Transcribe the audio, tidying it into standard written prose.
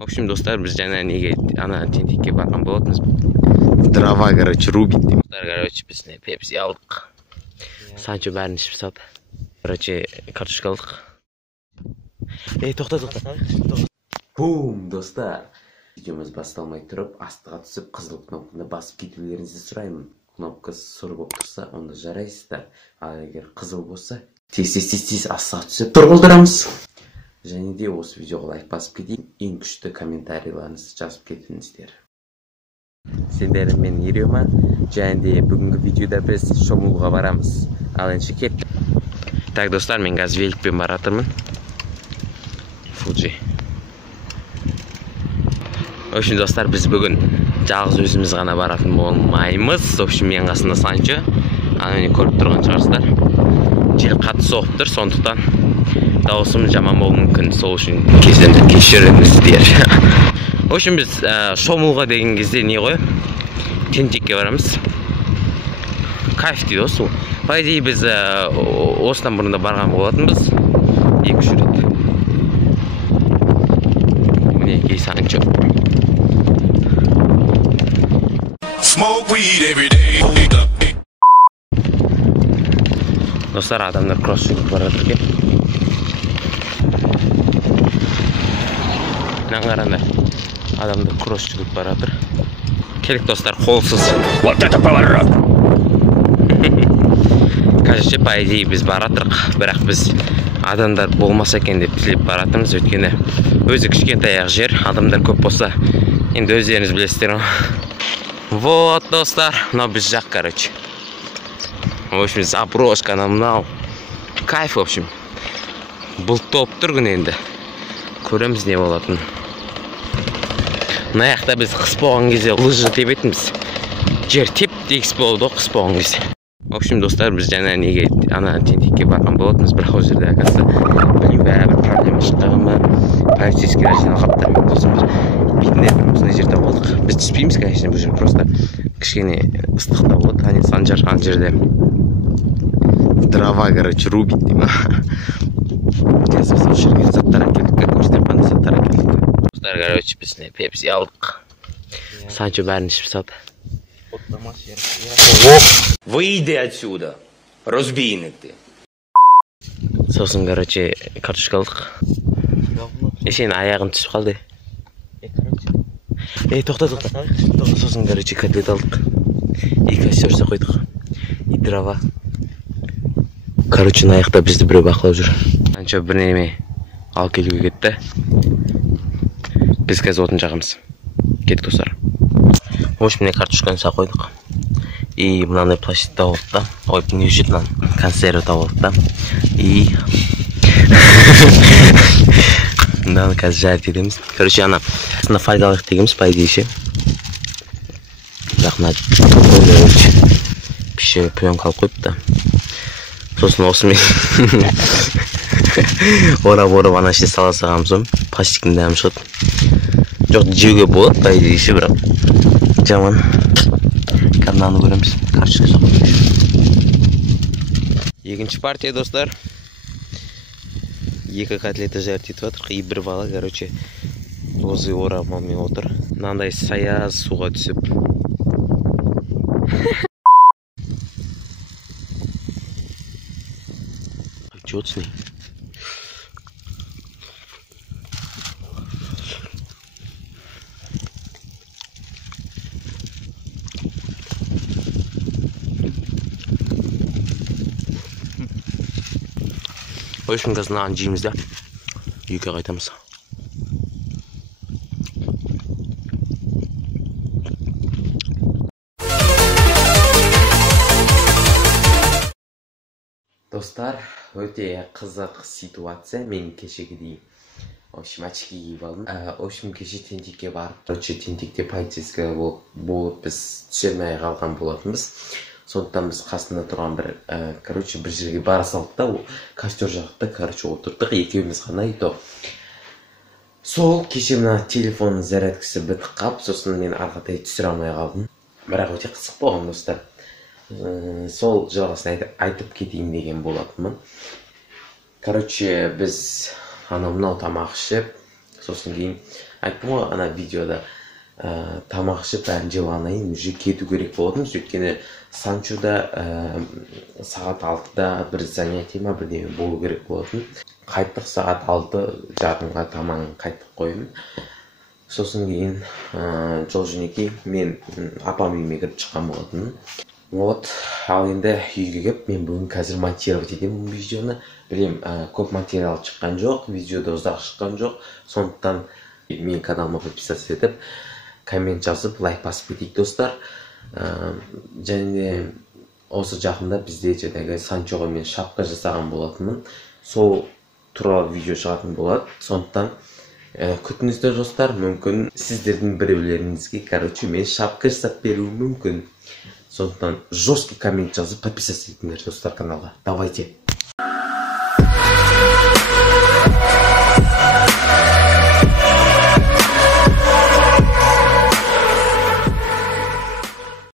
В общем, достар, біз жаңа неге ана тентекке барған болатынбыз. Дрова, короче, рубит. Короче, біз пепси алдық. Санчо бәрін ішіп сады. Короче, картошка алдық. Тоқта. Бум, достар. Видеомыз басталмай тұрып, астыға түсіп, қызыл кнопканы басып кетулеріңізді сұраймын. Кнопкасы сұр болып тұрса, онда жарайсыздар. Ал егер қызыл болса, тез астыға түсіп тұрғылдырамыз. Және де осы видеоға лайк басып кетейін, ең күшті комментарийларыңызды жазып кетіңіздер. Сендер мен Ерема, және де бүгінгі видеода біз шомылуға барамыз. Ал енді кеттік. Так, достар, мен қазір великпен баратырмын. Фуджи. В общем, достар, біз бүгін жалғыз өзіміз ғана баратын болмаймыз. В общем, мен қасында Санчо. Аны көріп тұрған шығарсыздар. Жел қатты соғып тұр, сондықтан дауысым жаман болуы мүмкін. Сол үшін кешіріңіздер. В общем, біз шомылуға деген кезде не ғой? Тентекке барамыз. Кайф дейді осы. По идее, біз осыдан бұрында барған болатынбыз. 2-3 рет. Мінекей Санчо. Достар, адамдар кросс жүгіріп баратыр екен. Мына қараңдар. Адамдар кросс жүгіріп баратыр. Керек, достар, қолсыз. Вот это поворот! Кажется, по идее, біз баратырық, бірақ біз адамдар болмаса екен деп тілеп баратырмыз. Өйткені өзі кішкентай жер, адамдар көп болса, енді өздеріңіз білесіздер ғой. Вот, достар, мынау біз жақ, короче. В общем, заброшка на мынау. Кайф, в общем. Бұл топ тұрғын енді. Көреміз не болатын. Мына жақта біз қыс болған кезде лыжы тебетінбіз. Жер теп дегіс болды қыс болған кезде. В общем, достар, біз жаңа неге ана тентекке барған болатынбыз. Бірақ ол жерде акасы білмеймін, бәрі бір проблема шыққан ба. Полицейскийлер жиналғаптар. Бетінде бір осындай жерде болдық. Біз түспейміз, конечно, бұл жер просто кішкене ыстықта болады. Ане Санчар қан жерде дрова, короче, рубит деймін. Қазір сол жерге заттар әкелдік, көрсетем қандай заттар әкелдік. Достар, короче, біз пепси алдық. Санчо бәрін ішіп сады. Выйди отсюда, разбийник ты. Сосын, короче, картошка алдық. Сенің аяғын түсіп қалды. Тоқта. Сосын, короче, котлет алдық. И костер қойдық. И дрова. Короче, аяқта бізді біреу бақылап жүр. Санчо бір неме алып келуге кетті. Біз қазір отын жағамыз. Кеттік, достар. В общем, міне картошканы қойдық. И мынандай пластик тауылды да. Ой, не жүреді мынаны. Консерві тауылды да. И мынаны қазір жарып едеміз. Короче, ана фольгалық дегеніміз, по идее ше. Бірақ мына пише пленка алып қойып та. Сосын осымен орап ана іште сала сағамыз ғой. Пластиктің дәмі шығады. Жоқ, жеуге болады, по идее ше, бірақ жаман. Мынаны көреміз. Картошка соғып. Екінші партия, достар. 2 котлеті жарып етіп жатыр. И бір бала, короче, өзі орамалмен отыр. Мынандай саяз суға түсіп. Чего с ней? В общем, қазір жейміз да. Үйге қайтамыз. Достар, өте қызық ситуация. Мен кешеге дейін. В общем, очки киіп алдым. В общем, кеше тентекке барып, короче, тентекте полицейский болып біз түсірмей қалған болатынбыз. Сондықтан біз қасында тұрған бір жерге бара салдық та, костер жақты, короче, отырдық, екеуміз ғана и то. Сол кеше мына телефонның зарядкасы бітіп қалып, сосын мен арқадай түсіре алмай қалдым. Бірақ өте қызық болған, достар. Сол жалғасын айтып кетейін деген болатынмын. Короче, біз мынау тамақ ішіп, сосын кейін айттым ғой ана видеода тамақ ішіп бәрін жеп алайын уже кету керек болдым. Өйткені Санчода сағат 6-да бір занятие ма бірдеме болу керек болатын. Қайттық сағат 6:30-ға тамағын қайттық қойдым. Сосын кейін жол жөнекей мен апам үйіме кіріп шыққан болатын. Вот, ал енді үйге келіп мен бүгін қазір монтировать етемін видеоны. Білем, көп материал шыққан жоқ, видеода ұзақ шыққан жоқ. Сондықтан мен каналыма подписаться етіп, коммент жазып, лайк басып кетейік достар. Және осы жақында бізде жәдегі Санчоға мен шапка жасаған болатынмын. Сол туралы видео шығатын болады. Сондықтан күтіңіздер достар, мүмкін сіздердің біреулеріңізге, мен шапка жасап беруім мүмкін. Сондықтан жесткий коммент жазып, подписаться етіңдер достар каналға. Давайте.